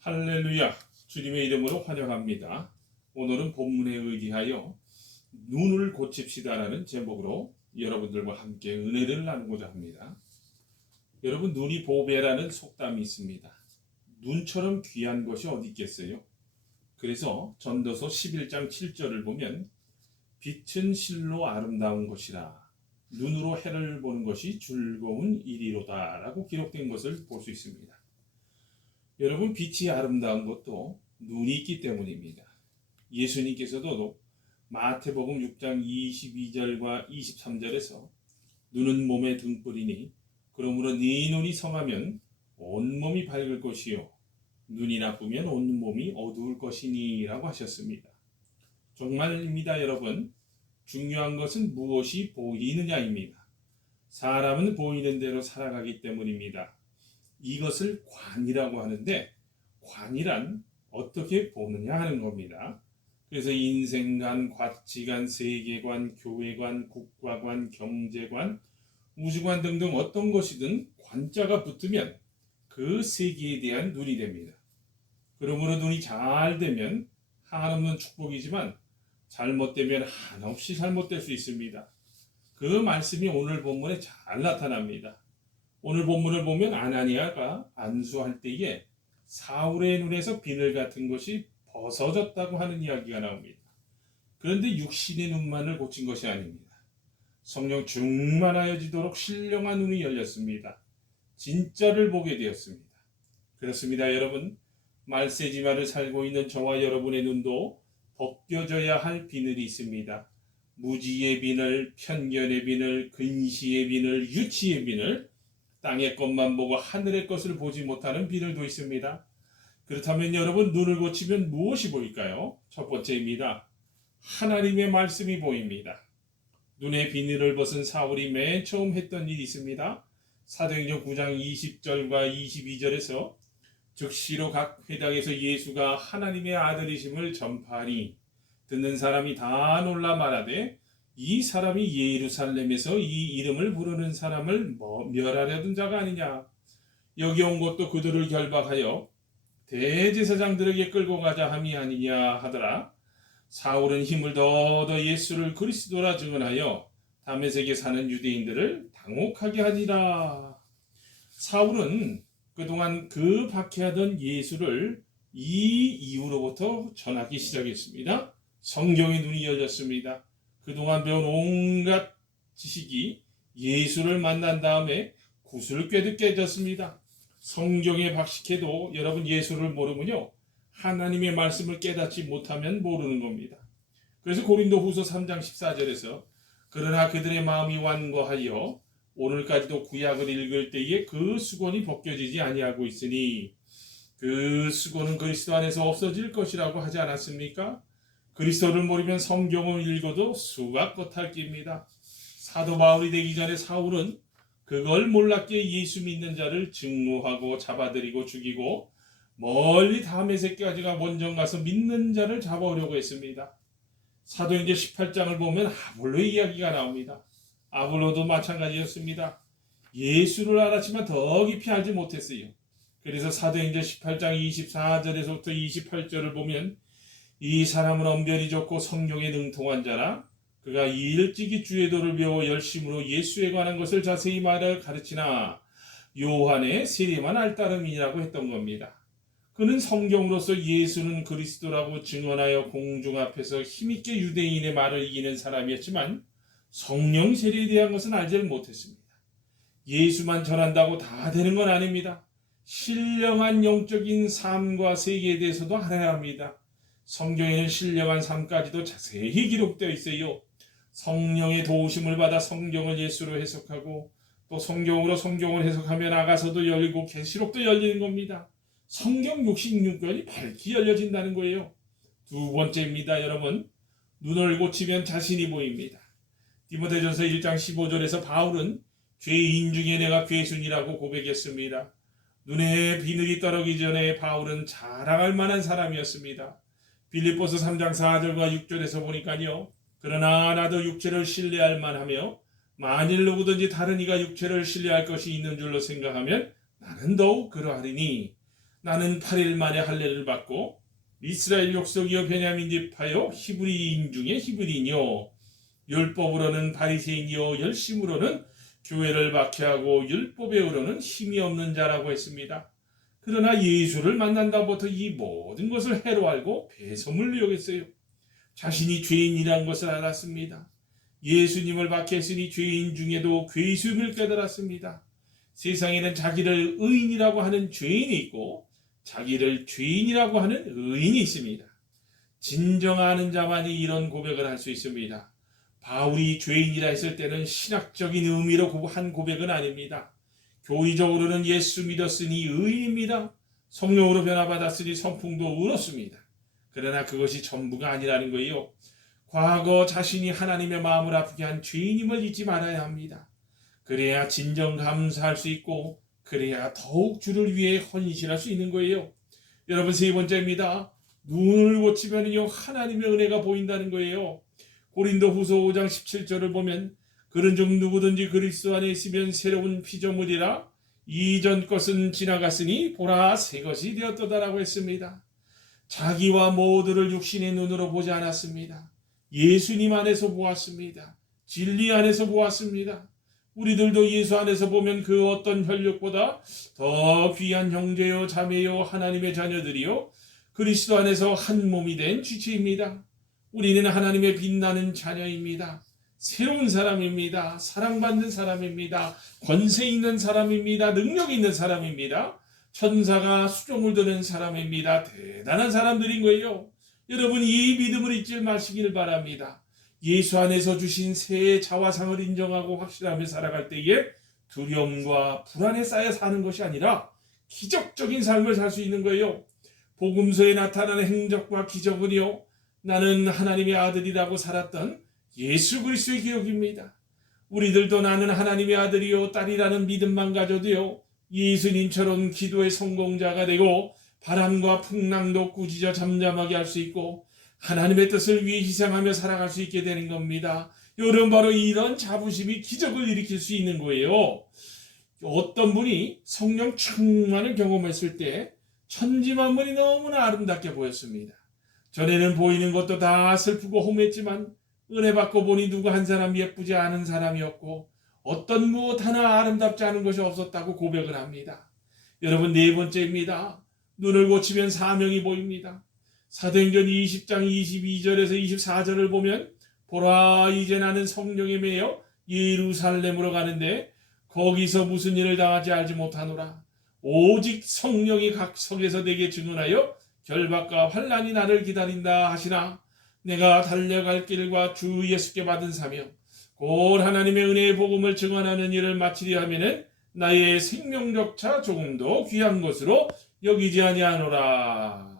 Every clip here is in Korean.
할렐루야, 주님의 이름으로 환영합니다. 오늘은 본문에 의지하여 눈을 고칩시다라는 제목으로 여러분들과 함께 은혜를 나누고자 합니다. 여러분, 눈이 보배라는 속담이 있습니다. 눈처럼 귀한 것이 어디 있겠어요? 그래서 전도서 11장 7절을 보면 빛은 실로 아름다운 것이라 눈으로 해를 보는 것이 즐거운 일이로다 라고 기록된 것을 볼 수 있습니다. 여러분, 빛이 아름다운 것도 눈이 있기 때문입니다. 예수님께서도 마태복음 6장 22절과 23절에서 눈은 몸의 등불이니 그러므로 네 눈이 성하면 온몸이 밝을 것이요 눈이 나쁘면 온몸이 어두울 것이니 라고 하셨습니다. 정말입니다. 여러분, 중요한 것은 무엇이 보이느냐입니다. 사람은 보이는 대로 살아가기 때문입니다. 이것을 관이라고 하는데, 관이란 어떻게 보느냐 하는 겁니다. 그래서 인생관, 가치관, 세계관, 교회관, 국가관, 경제관, 우주관 등등 어떤 것이든 관자가 붙으면 그 세계에 대한 눈이 됩니다. 그러므로 눈이 잘 되면 한없는 축복이지만 잘못되면 한없이 잘못될 수 있습니다. 그 말씀이 오늘 본문에 잘 나타납니다. 오늘 본문을 보면 아나니아가 안수할 때에 사울의 눈에서 비늘 같은 것이 벗어졌다고 하는 이야기가 나옵니다. 그런데 육신의 눈만을 고친 것이 아닙니다. 성령 충만하여지도록 신령한 눈이 열렸습니다. 진짜를 보게 되었습니다. 그렇습니다. 여러분, 말세지마를 살고 있는 저와 여러분의 눈도 벗겨져야 할 비늘이 있습니다. 무지의 비늘, 편견의 비늘, 근시의 비늘, 유치의 비늘, 땅의 것만 보고 하늘의 것을 보지 못하는 비늘도 있습니다. 그렇다면 여러분, 눈을 고치면 무엇이 보일까요? 첫 번째입니다. 하나님의 말씀이 보입니다. 눈의 비늘을 벗은 사울이 맨 처음 했던 일이 있습니다. 사도행전 9장 20절과 22절에서 즉시로 각 회당에서 예수가 하나님의 아들이심을 전파하니 듣는 사람이 다 놀라 말하되 이 사람이 예루살렘에서 이 이름을 부르는 사람을 멸하려던 자가 아니냐. 여기 온 것도 그들을 결박하여 대제사장들에게 끌고 가자 함이 아니냐 하더라. 사울은 힘을 더더 예수를 그리스도라 증언하여 다메섹에 사는 유대인들을 당혹하게 하니라. 사울은 그동안 그 박해하던 예수를 이 이후로부터 전하기 시작했습니다. 성경의 눈이 열렸습니다. 그동안 배운 온갖 지식이 예수를 만난 다음에 구슬꿰듯 깨졌습니다. 성경에 박식해도 여러분 예수를 모르면요, 하나님의 말씀을 깨닫지 못하면 모르는 겁니다. 그래서 고린도후서 3장 14절에서 그러나 그들의 마음이 완고하여 오늘까지도 구약을 읽을 때에 그 수건이 벗겨지지 아니하고 있으니 그 수건은 그리스도 안에서 없어질 것이라고 하지 않았습니까? 그리스도를 모르면 성경을 읽어도 수박 겉할 깁니다. 사도 바울이 되기 전에 사울은 그걸 몰랐기에 예수 믿는 자를 증오하고 잡아들이고 죽이고 멀리 다메섹까지가 원정 가서 믿는 자를 잡아오려고 했습니다. 사도행전 18장을 보면 아볼로 이야기가 나옵니다. 아볼로도 마찬가지였습니다. 예수를 알았지만 더 깊이 알지 못했어요. 그래서 사도행전 18장 24절에서부터 28절을 보면 이 사람은 언변이 좋고 성경에 능통한 자라 그가 일찍이 주의 도를 배워 열심으로 예수에 관한 것을 자세히 말하여 가르치나 요한의 세례만 알 따름이라고 했던 겁니다. 그는 성경으로서 예수는 그리스도라고 증언하여 공중 앞에서 힘있게 유대인의 말을 이기는 사람이었지만 성령 세례에 대한 것은 알지 못했습니다. 예수만 전한다고 다 되는 건 아닙니다. 신령한 영적인 삶과 세계에 대해서도 알아야 합니다. 성경에는 신령한 삶까지도 자세히 기록되어 있어요. 성령의 도우심을 받아 성경을 예수로 해석하고 또 성경으로 성경을 해석하며 나가서도 열리고 계시록도 열리는 겁니다. 성경 66권이 밝게 열려진다는 거예요. 두 번째입니다. 여러분, 눈을 고치면 자신이 보입니다. 디모데전서 1장 15절에서 바울은 죄인 중에 내가 괴순이라고 고백했습니다. 눈에 비늘이 떨어지기 전에 바울은 자랑할 만한 사람이었습니다. 빌립보서 3장 4절과 6절에서 보니까요. 그러나 나도 육체를 신뢰할 만하며 만일 누구든지 다른 이가 육체를 신뢰할 것이 있는 줄로 생각하면 나는 더욱 그러하리니 나는 8일 만에 할례를 받고 이스라엘 족속이여 베냐민 지파여 히브리인 중에 히브리인이요 율법으로는 바리새인이요 열심으로는 교회를 박해하고 율법에 의로는 힘이 없는 자라고 했습니다. 그러나 예수를 만난 다음부터 이 모든 것을 해로 알고 배설물로 여겼어요. 자신이 죄인이라는 것을 알았습니다. 예수님을 박해했으니 죄인 중에도 괴수임을 깨달았습니다. 세상에는 자기를 의인이라고 하는 죄인이 있고 자기를 죄인이라고 하는 의인이 있습니다. 진정아는 자만이 이런 고백을 할 수 있습니다. 바울이 죄인이라 했을 때는 신학적인 의미로 한 고백은 아닙니다. 교리적으로는 예수 믿었으니 의인입니다. 성령으로 변화받았으니 성품도 의롭습니다. 그러나 그것이 전부가 아니라는 거예요. 과거 자신이 하나님의 마음을 아프게 한 죄인임을 잊지 말아야 합니다. 그래야 진정 감사할 수 있고 그래야 더욱 주를 위해 헌신할 수 있는 거예요. 여러분, 세 번째입니다. 눈을 고치면요 하나님의 은혜가 보인다는 거예요. 고린도후서 5장 17절을 보면 그런즉 누구든지 그리스도 안에 있으면 새로운 피조물이라 이전 것은 지나갔으니 보라 새 것이 되었도다라고 했습니다. 자기와 모두를 육신의 눈으로 보지 않았습니다. 예수님 안에서 보았습니다. 진리 안에서 보았습니다. 우리들도 예수 안에서 보면 그 어떤 혈육보다 더 귀한 형제요 자매요 하나님의 자녀들이요 그리스도 안에서 한 몸이 된 지체입니다. 우리는 하나님의 빛나는 자녀입니다. 새로운 사람입니다. 사랑받는 사람입니다. 권세 있는 사람입니다. 능력 있는 사람입니다. 천사가 수종을 드는 사람입니다. 대단한 사람들인 거예요. 여러분, 이 믿음을 잊지 마시길 바랍니다. 예수 안에서 주신 새 자화상을 인정하고 확실하며 살아갈 때에 두려움과 불안에 쌓여 사는 것이 아니라 기적적인 삶을 살 수 있는 거예요. 복음서에 나타나는 행적과 기적은요, 나는 하나님의 아들이라고 살았던 예수 그리스도의 기록입니다. 우리들도 나는 하나님의 아들이요 딸이라는 믿음만 가져도요 예수님처럼 기도의 성공자가 되고 바람과 풍랑도 꾸짖어 잠잠하게 할 수 있고 하나님의 뜻을 위해 희생하며 살아갈 수 있게 되는 겁니다. 여러분, 바로 이런 자부심이 기적을 일으킬 수 있는 거예요. 어떤 분이 성령 충만을 경험했을 때 천지만물이 너무나 아름답게 보였습니다. 전에는 보이는 것도 다 슬프고 험했지만 은혜 받고 보니 누구 한 사람 예쁘지 않은 사람이었고 어떤 무엇 하나 아름답지 않은 것이 없었다고 고백을 합니다. 여러분, 네 번째입니다. 눈을 고치면 사명이 보입니다. 사도행전 20장 22절에서 24절을 보면 보라 이제 나는 성령에 매여 예루살렘으로 가는데 거기서 무슨 일을 당하지 알지 못하노라. 오직 성령이 각 성에서 내게 증언하여 결박과 환난이 나를 기다린다 하시나 내가 달려갈 길과 주 예수께 받은 사명 곧 하나님의 은혜의 복음을 증언하는 일을 마치려 하면은 나의 생명조차 조금도 귀한 것으로 여기지 아니하노라.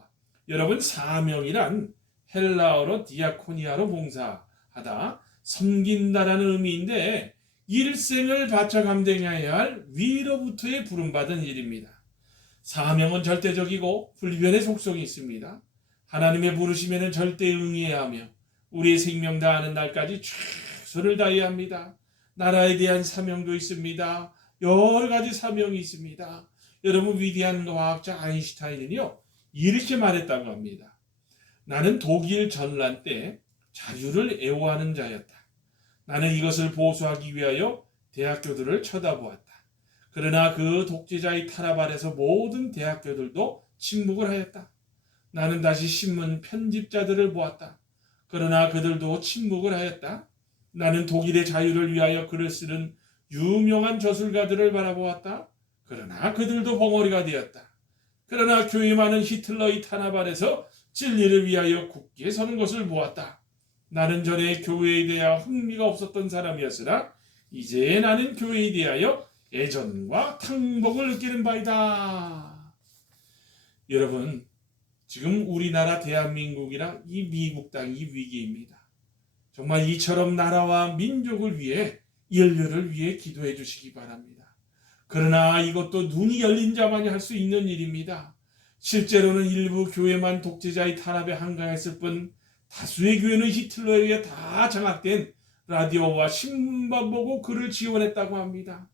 여러분, 사명이란 헬라어로 디아코니아로 봉사하다, 섬긴다라는 의미인데 일생을 바쳐 감당해야 할 위로부터의 부름받은 일입니다. 사명은 절대적이고 불변의 속성이 있습니다. 하나님의 부르심에는 절대 응해야 하며 우리의 생명 다하는 날까지 최선을 다해야 합니다. 나라에 대한 사명도 있습니다. 여러 가지 사명이 있습니다. 여러분, 위대한 과학자 아인슈타인은요 이렇게 말했다고 합니다. 나는 독일 전란 때 자유를 애호하는 자였다. 나는 이것을 보수하기 위하여 대학교들을 쳐다보았다. 그러나 그 독재자의 탄압 아래서 모든 대학교들도 침묵을 하였다. 나는 다시 신문 편집자들을 보았다. 그러나 그들도 침묵을 하였다. 나는 독일의 자유를 위하여 글을 쓰는 유명한 저술가들을 바라보았다. 그러나 그들도 벙어리가 되었다. 그러나 교회 많은 히틀러의 탄압 아래서 진리를 위하여 굳게 서는 것을 보았다. 나는 전에 교회에 대하여 흥미가 없었던 사람이었으나 이제 나는 교회에 대하여 애정과 탕복을 느끼는 바이다. 여러분, 지금 우리나라 대한민국이랑 이 미국 땅이 위기입니다. 정말 이처럼 나라와 민족을 위해 인류를 위해 기도해 주시기 바랍니다. 그러나 이것도 눈이 열린 자만이 할 수 있는 일입니다. 실제로는 일부 교회만 독재자의 탄압에 한가했을 뿐 다수의 교회는 히틀러에 의해 다 장악된 라디오와 신문만 보고 그를 지원했다고 합니다.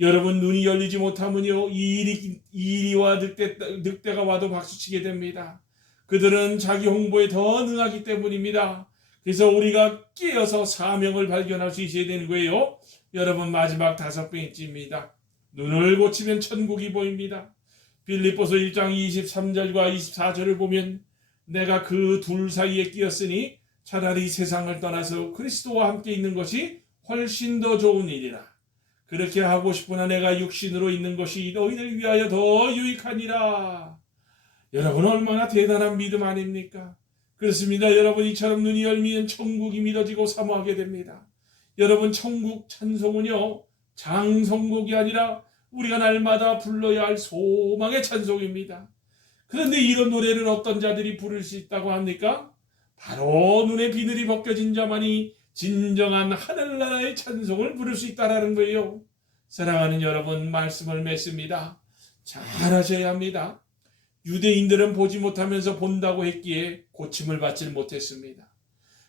여러분 눈이 열리지 못하면요 이리와 늑대가 와도 박수치게 됩니다. 그들은 자기 홍보에 더 능하기 때문입니다. 그래서 우리가 깨어서 사명을 발견할 수 있어야 되는 거예요. 여러분 마지막 5번째입니다. 눈을 고치면 천국이 보입니다. 빌립보서 1장 23절과 24절을 보면 내가 그 둘 사이에 끼었으니 차라리 세상을 떠나서 그리스도와 함께 있는 것이 훨씬 더 좋은 일이라. 그렇게 하고 싶으나 내가 육신으로 있는 것이 너희를 위하여 더 유익하니라. 여러분 얼마나 대단한 믿음 아닙니까? 그렇습니다. 여러분 이처럼 눈이 열리면 천국이 믿어지고 사모하게 됩니다. 여러분 천국 찬송은요 장성곡이 아니라 우리가 날마다 불러야 할 소망의 찬송입니다. 그런데 이런 노래를 어떤 자들이 부를 수 있다고 합니까? 바로 눈에 비늘이 벗겨진 자만이 진정한 하늘나라의 찬송을 부를 수 있다는 거예요. 사랑하는 여러분 말씀을 맺습니다. 잘 하셔야 합니다. 유대인들은 보지 못하면서 본다고 했기에 고침을 받지 못했습니다.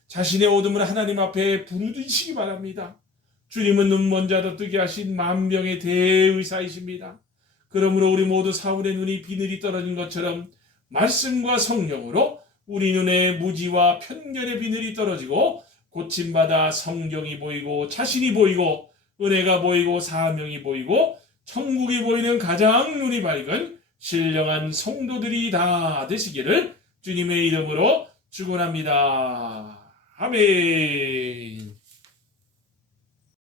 자신의 어둠을 하나님 앞에 부르짖으시기 바랍니다. 주님은 눈먼 자도 뜨게 하신 만병의 대의사이십니다. 그러므로 우리 모두 사울의 눈이 비늘이 떨어진 것처럼 말씀과 성령으로 우리 눈에 무지와 편견의 비늘이 떨어지고 고침받아 성경이 보이고 자신이 보이고 은혜가 보이고 사명이 보이고 천국이 보이는 가장 눈이 밝은 신령한 성도들이 다 되시기를 주님의 이름으로 축원합니다. 아멘.